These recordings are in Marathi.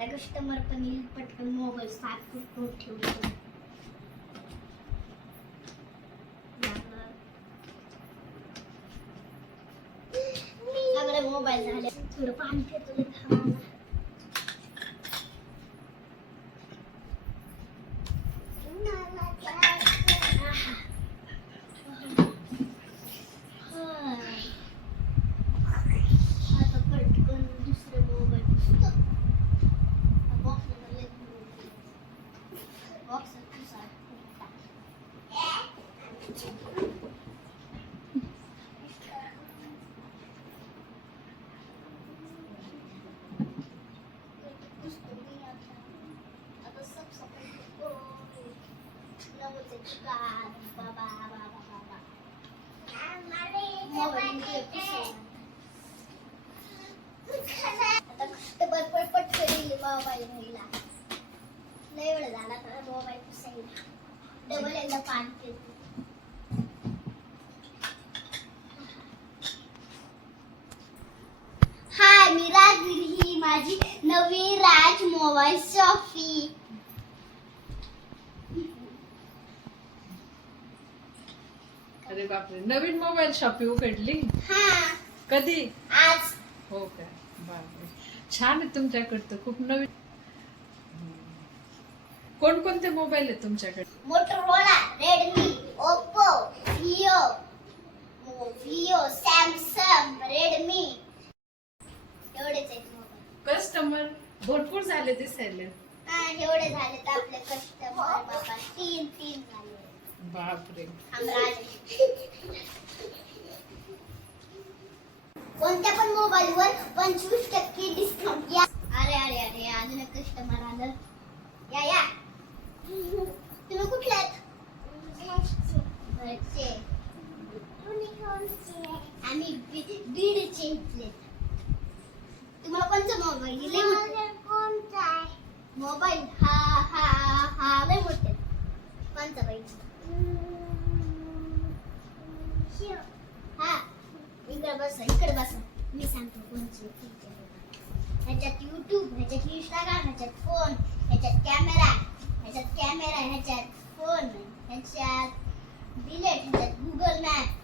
कस्टमर पण पटकन मोबाईल साफ करून ठेवतो सगळे मोबाईल झाले. थोडं पाणी पितो. बाबा बाबा बाबा मोबाईल आता कस्टमर पण पटकन येईल मोबाईल घ्यायला लय वेळ झाला तर मोबाईल पुसायला. डबल एकदा पाणी पितो हाय मी राजवीर ही माझी नवी राज मोबाईल शॉपी अरे बापरे नवीन मोबाईल शॉपी उघडली? हा. कधी? आज. हो काय बापरे. छान आहे तुमच्याकडे तर खूप नवीन. कोणकोणते मोबाईल आहेत तुमच्याकडे? Motorola Redmi Oppo Vivo Vivo Samsung Redmi एवढेच आहेत मोबाईल. कस्टमर भरपूर झाले दिसायला. हा एवढे झाले तर आपले कस्टमर बाबा तीन तीन झाले. बापरे. कोणत्या पण मोबाईल वर पंचवीस टक्के तुम्हाला कोणता मोबाईल दिले मोबाईल हा हा हा लय मोठे. कोणता पाहिजे हा इकडे बस इकडे बस. मी सांगतो कोणची feature आहे. ह्याच्यात यूट्यूब ह्याच्यात इंस्टाग्राम ह्याच्यात फोन ह्याच्यात कॅमेरा ह्याच्यात कॅमेरा ह्याच्यात फोन ह्याच्यात डिलेट ह्याच्यात गुगल मॅप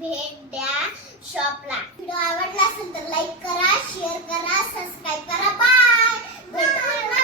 भेट द्या शॉपला व्हिडिओ आवडला असेल तर लाईक करा शेअर करा सबस्क्राईब करा. बाय